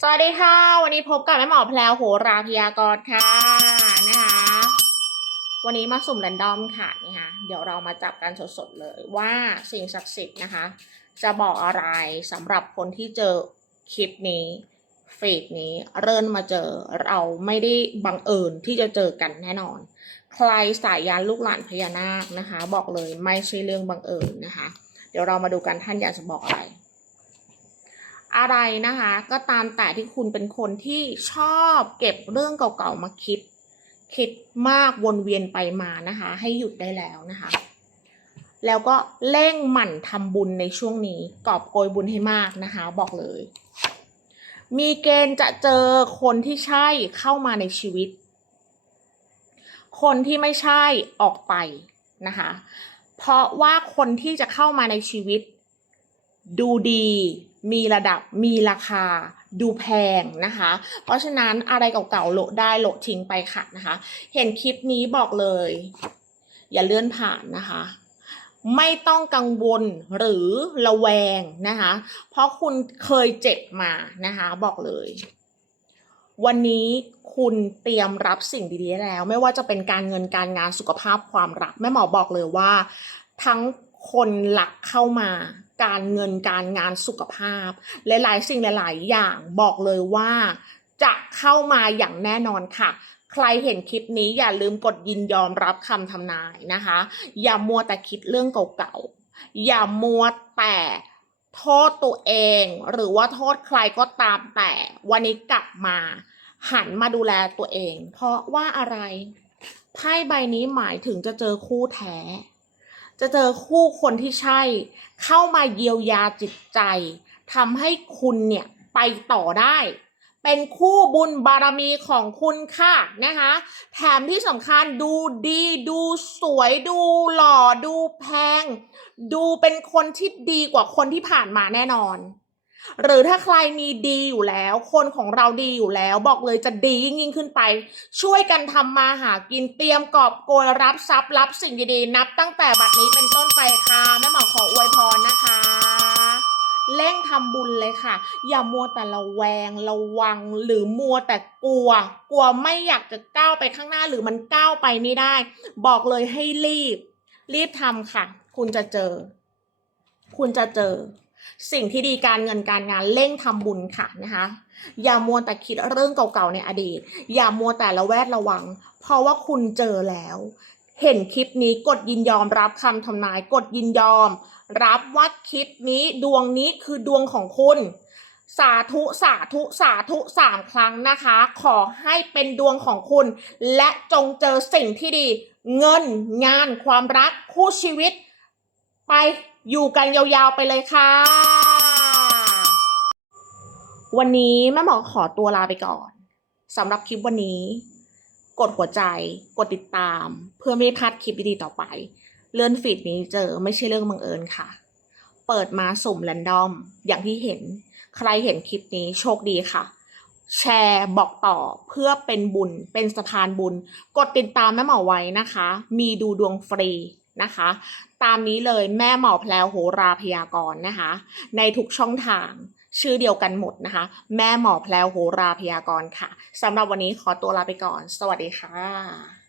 สวัสดีค่ะ วันนี้พบกับแม่หมอแพลวโหราพยากรณ์ค่ะนะคะวันนี้มาสุ่มแรนดอมค่ะนี่ค่ะเดี๋ยวเรามาจับกันสดๆเลยว่าสิ่งศักดิ์สิทธิ์นะคะ จะบอกอะไรสำหรับคนที่เจอคลิปนี้ฟีดนี้เริ่มมาเจอเราไม่ได้บังเอิญที่จะเจอกันแน่นอน ใครสายยานลูกหลานพญานาคนะคะ บอกเลยไม่ใช่เรื่องบังเอิญนะคะ เดี๋ยวเรามาดูกันท่านอยากจะบอกอะไร อะไรนะคะ ก็ตามแต่ที่คุณเป็นคนที่ชอบเก็บเรื่องเก่าๆมาคิด คิดมากวนเวียนไปมานะคะ ให้หยุดได้แล้วนะคะ แล้วก็เร่งหมั่นทำบุญในช่วงนี้กอบโกยบุญให้มากนะคะ บอกเลย มีเกณฑ์จะเจอคนที่ใช่เข้ามาในชีวิต คนที่ไม่ใช่ออกไปนะคะ เพราะว่าคนที่จะเข้ามาในชีวิต ดูดี มีระดับมีราคาดูแพงนะคะ เพราะฉะนั้นอะไรเก่าๆโละได้โละทิ้งไปค่ะนะคะ เห็นคลิปนี้บอกเลย อย่าเลื่อนผ่านนะคะ ไม่ต้องกังวลหรือระแวงนะคะ เพราะคุณเคยเจ็บมานะคะบอกเลยวันนี้คุณเตรียมรับสิ่งดีๆแล้ว ไม่ว่าจะเป็นการเงินการงานสุขภาพความรักแม่หมอบอกเลยว่า ทั้งคนหลักเข้ามา การเงินการงานสุขภาพ หลายๆ สิ่งหลาย ๆ อย่างบอกเลยว่า จะเข้ามาอย่างแน่นอนค่ะ ใครเห็นคลิปนี้อย่าลืมกดยินยอมรับคำทำนายนะคะ อย่ามัวแต่คิดเรื่องเก่าๆ อย่ามัวแต่โทษตัวเอง หรือว่าโทษใครก็ตามแต่วันนี้กลับมา หันมาดูแลตัวเอง เพราะว่าอะไรไพ่ใบนี้หมายถึงจะเจอคู่แท้ จะเจอคู่คนที่ใช่ เข้ามาเยียวยาจิตใจทำให้คุณเนี่ยไปต่อได้ เป็นคู่บุญบารมีของคุณค่ะนะคะแถมที่สำคัญดูดีดูสวยดูหล่อดูแพง ดูเป็นคนที่ดีกว่าคนที่ผ่านมาแน่นอน หรือถ้าใครมีดีอยู่แล้ว คนของเราดีอยู่แล้ว บอกเลยจะดียิ่งยิ่งขึ้นไป ช่วยกันทำมาหากินเตรียมกอบโกยรับทรัพย์รับสิ่งดีๆ นับตั้งแต่บัดนี้เป็นต้นไปค่ะแม่หมอขออวยพรนะคะเร่งทำบุญเลยค่ะ อย่ามัวแต่ระแวงระวังหรือมัวแต่กลัว กลัวไม่อยากจะก้าวไปข้างหน้าหรือมันก้าวไปไม่ได้ บอกเลยให้รีบ รีบทำค่ะ คุณจะเจอ คุณจะเจอ สิ่งที่ดีการเงินการงานเร่งทำบุญค่ะนะคะอย่ามัวแต่คิดเรื่องเก่าๆในอดีต อย่ามัวแต่ระแวดระวัง เพราะว่าคุณเจอแล้ว เห็นคลิปนี้กดยินยอมรับคำทำนายกดยินยอม รับว่าคลิปนี้ดวงนี้คือดวงของคุณ สาธุสาธุสาธุสามครั้งนะคะ ขอให้เป็นดวงของคุณ และจงเจอสิ่งที่ดี เงิน งาน ความรักคู่ชีวิต ไปอยู่กันยาวๆไปเลยค่ะ วันนี้แม่หมอขอตัวลาไปก่อนสำหรับคลิปวันนี้ กดหัวใจ กดติดตาม เพื่อไม่พลาดคลิปดีๆต่อไป เลื่อนฟีดนี้เจอไม่ใช่เรื่องบังเอิญค่ะ เปิดมาสุ่มแรนดอม อย่างที่เห็น ใครเห็นคลิปนี้โชคดีค่ะแชร์บอกต่อเพื่อเป็นบุญเป็นสะพานบุญ กดติดตามแม่หมอไว้นะคะ มีดูดวงฟรี นะคะ ตามนี้เลยแม่หมอแพลวโหราพยากรณ์นะคะ ในทุกช่องทางชื่อเดียวกันหมดนะคะ แม่หมอแพลวโหราพยากรณ์ค่ะสำหรับวันนี้ขอตัวลาไปก่อน สวัสดีค่ะ